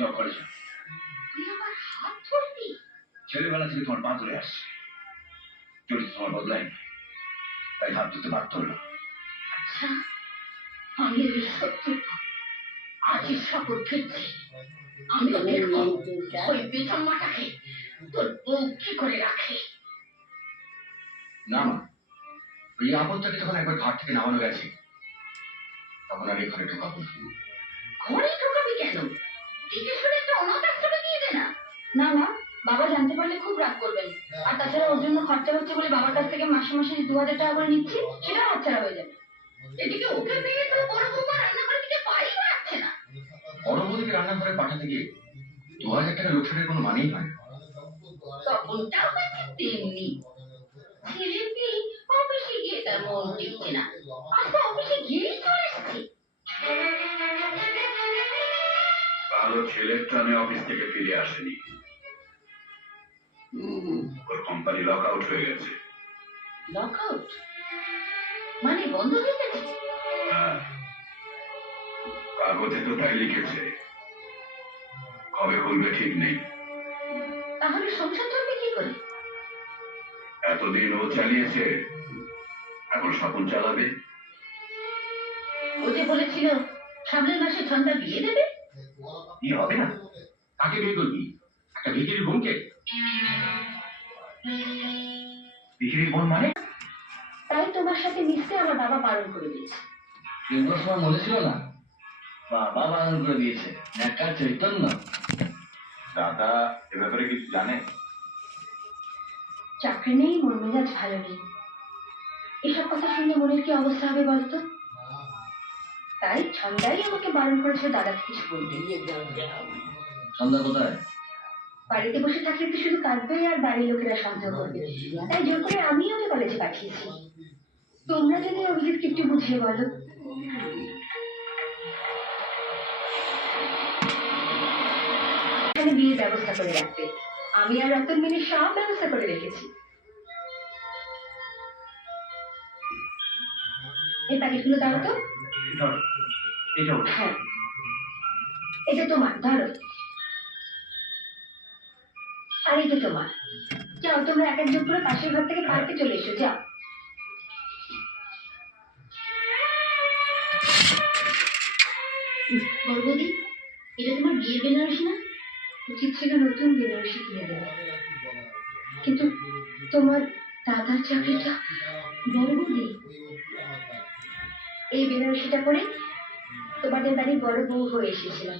Job করেছ? তুই আমার হাত ধরবি? ছেলেবেলা থেকে তোমার পা ধরে আসছে, চরিত্র তোমার বদলায়নি, তাই হাত ধরতে বাধ্য হলো। আচ্ছা, আমি এই শত্রু আজই শপথ ফেলছি, আমি দেখব ওই বেজন্মাটাকে তোর বউ কি করে রাখে। না মা, ওই আপদটাকে যখন একবার ঘাট থেকে নামানো গেছে, তখন আর এই ঘরে ঢোকাবো না। ঘরে ঢোকাবি কেন? দেখে শুনে একটা অনাথ আশ্রমে দিয়ে দে না। না না, বাবা জানতে পারলে খুব রাগ করবেন। আর তাছাড়া ওর জন্য খরচা হচ্ছে বলে বাবার কাছ থেকে মাসে মাসে 2000 টাকা করে নিচ্ছি, সেটা হাতছাড়া হয়ে যাবে। এদিকে ওকে মেয়ে তো বড় বৌমা রান্নাঘরের দিকে পাই বাড়াচ্ছে না। বড় বৌদিকে রান্নাঘরে পাঠাতে গিয়ে 2000 টাকা লোকসানের কোনো মানেই হয় না। তখনটাও হয়েছে তেমনি। ছেলে মেয়ে অফিসে গিয়ে তার মন টিকছে না, আজ তো অফিসে গিয়েই চলে এসছে। কারো ছেলের টানে অফিস থেকে ফিরে আসেনি, ওর কোম্পানি লক আউট হয়ে গেছে। লক আউট মানে বন্ধ হয়ে গেছে? হ্যাঁ, কাগজে তো তাই লিখেছে, কবে খুলবে ঠিক নেই। তাহলে সংসার চলবে কি করে? এতদিন ও চালিয়েছে, এখন স্বপন চালাবে। ও যে বলেছিল সামনের মাসে ঠান্ডা বিয়ে দেবে। বিয়ে হবে না? কাকে বিয়ে করবি? একটা ভিখিরির বোনকে? ভিখিরির বোন মানে? তাই তোমার সাথে মিশতে আমার বাবা বারণ করে দিয়েছে। কিন্তু সময় মনে ছিল না, বাবা বারণ করে দিয়েছে। একটা চৈতন্য। দাদা এ ব্যাপারে কিছু জানে? চাকরি নেই, মন মেজাজ ভালো নেই, এসব কথা শুনে মনের কি অবস্থা হবে বলতো? তাই ছন্দাই আমাকে বারণ করেছিল দাদাকে কিছু বলতে। সন্ধ্যা কোথায়? বাড়িতে বসে থাকলে তো শুধু কাঁদবে আর বাড়ির লোকেরা সন্দেহ করবে, তাই জোর করে আমি ওকে কলেজে পাঠিয়েছি। তোমরা যদি অভিজিৎকে একটু বুঝিয়ে বলো। এখানে বিয়ের ব্যবস্থা করে রাখতে আমি আর রতন মিলে সব ব্যবস্থা করে রেখেছি। এই প্যাকেটগুলো দাও তো। হ্যাঁ, এটা তোমার, ধরো। আর এটা তোমার। যাও তোমরা এক একজন করে পাশের ঘর থেকে পার্কে চলে এসো, যাও। বড় বৌদি, এটা তোমার বিয়ের বেনারসি না? উচিত ছিল নতুন বেনারসি কিনে দেওয়া, কিন্তু তোমার দাদার চাকরিটা। বড় বৌদি, এই বেনারসিটা পরে তোমাদের বাড়ির বড় বউ হয়ে এসেছিলাম।